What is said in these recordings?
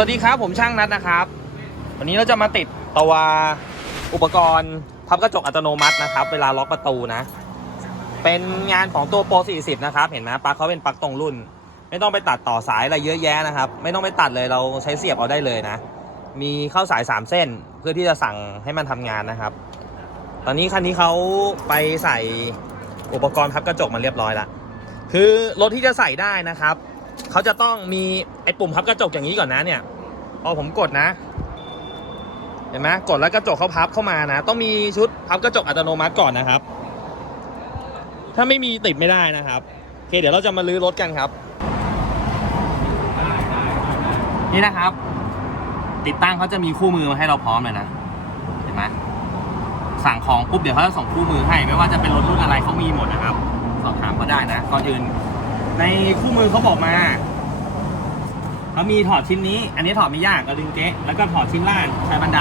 สวัสดีครับ ผมช่างนัดนะครับ วันนี้เราจะมาติดตัวอุปกรณ์พับกระจกอัตโนมัตินะครับ เวลาล็อกประตูนะ เป็นงานของตัวโปร 40 นะครับ เห็นไหมปลั๊กเขาเป็นปลั๊กตรงรุ่น ไม่ต้องไปตัดต่อสายอะไรเยอะแยะนะครับ ไม่ต้องไปตัดเลยเราใช้เสียบเอาได้เลยนะ มีเข้าสาย 3 เส้นเพื่อที่จะสั่งให้มันทำงานนะครับ ตอนนี้คันนี้เขาไปใส่อุปกรณ์พับกระจกมาเรียบร้อยละคือรถที่จะใส่ได้นะครับเขาจะต้องมีไอ้ปุ่มพับกระจกอย่างนี้ก่อนนะเนี่ย พอผมกดนะ เห็นไหมกดแล้วกระจกเขาพับเข้ามานะ ต้องมีชุดพับกระจกอัตโนมัติก่อนนะครับ ถ้าไม่มีติดไม่ได้นะครับโอเคเดี๋ยวเราจะมาลื้อรถกันครับ นี่นะครับ ติดตั้งเขาจะมีคู่มือมาให้เราพร้อมเลยนะเห็นไหมสั่งของปุ๊บเดี๋ยวเขาจะส่งคู่มือให้ไม่ว่าจะเป็นรถรุ่นอะไรเขามีหมดนะครับ สอบถามก็ได้นะก่อนอื่นในคู่มือเขาบอกมา เขามีถอดชิ้นนี้ อันนี้ถอดไม่ยากก็ดึงเก๊ะแล้วก็ถอดชิ้นล่างใช้บันได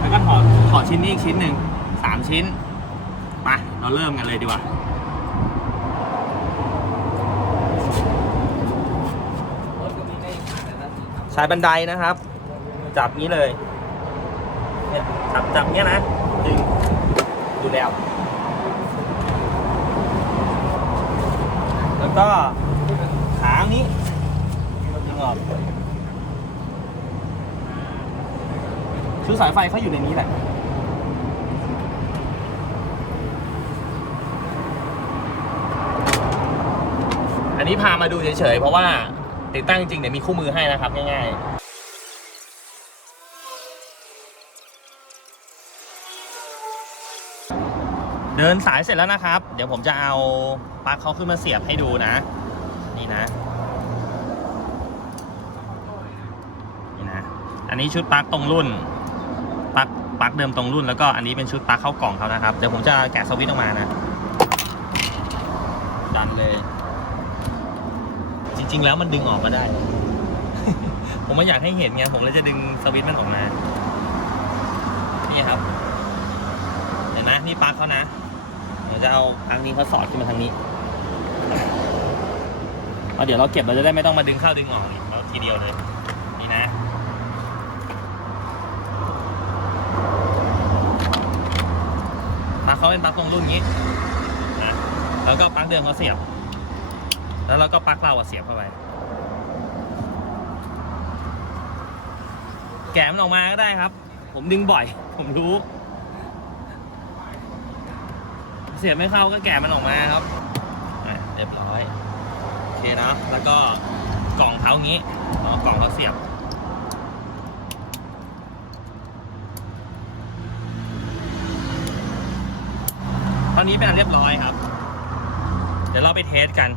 แล้วก็ถอดถอดชิ้นนี้อีกชิ้นหนึ่งสามชิ้นมาเราเริ่มกันเลยดีกว่าใช้บันไดนะครับ จับนี้เลยเนี่ยจับจับเนี้ยนะดึงดูแล้ว แล้วก็ขานี้ งออกชุดสายไฟเขาอยู่ในนี้แหละอันนี้พามาดูเฉยๆ เพราะว่าติดตั้งจริงๆเดี๋ยมีคู่มือให้นะครับ ง่าย ๆเดินสายเสร็จแล้วนะครับ เดี๋ยวผมจะเอาปลั๊กเขาขึ้นมาเสียบให้ดูนะ นี่นะ นี่นะ อันนี้ชุดปลั๊กตรงรุ่นปลั๊กปลั๊กเดิมตรงรุ่นแล้วก็อันนี้เป็นชุดปลั๊กเข้ากล่องเขานะครับ เดี๋ยวผมจะแกะสวิตช์ออกมานะ ดันเลย จริง ๆ แล้วมันดึงออกก็ได้ ผมไม่อยากให้เห็นไงผมเลยจะดึงสวิตช์มันออกมา นี่ครับ เห็นไหมนี่ปลั๊กเขานะเดี๋ยวจะเอาปลั๊กนี้เขาสอดขึ้นมาทางนี้เอาเดี๋ยวเราเก็บเราจะได้ไม่ต้องมาดึงเข้าดึงออกอีกแล้วทีเดียวเลย นี่นะ ปลั๊ก เขาเป็นปลั๊กตรงรุ่นนี้นะแล้วก็ปลั๊กเดิมเขาเสียบ แล้วเราก็ปลั๊กเราอะเสียบเข้าไป แกะมันออกมาก็ได้ครับ ผมดึงบ่อย ผมรู้ เสียบไม่เข้าก็แกะมันออกมาครับเรียบร้อย โอเคนะ แล้วก็กล่องเขางี้เอากล่องเขาเสียบ ตอนนี้เป็นอันเรียบร้อยครับ เดี๋ยวเราไปเทสกัน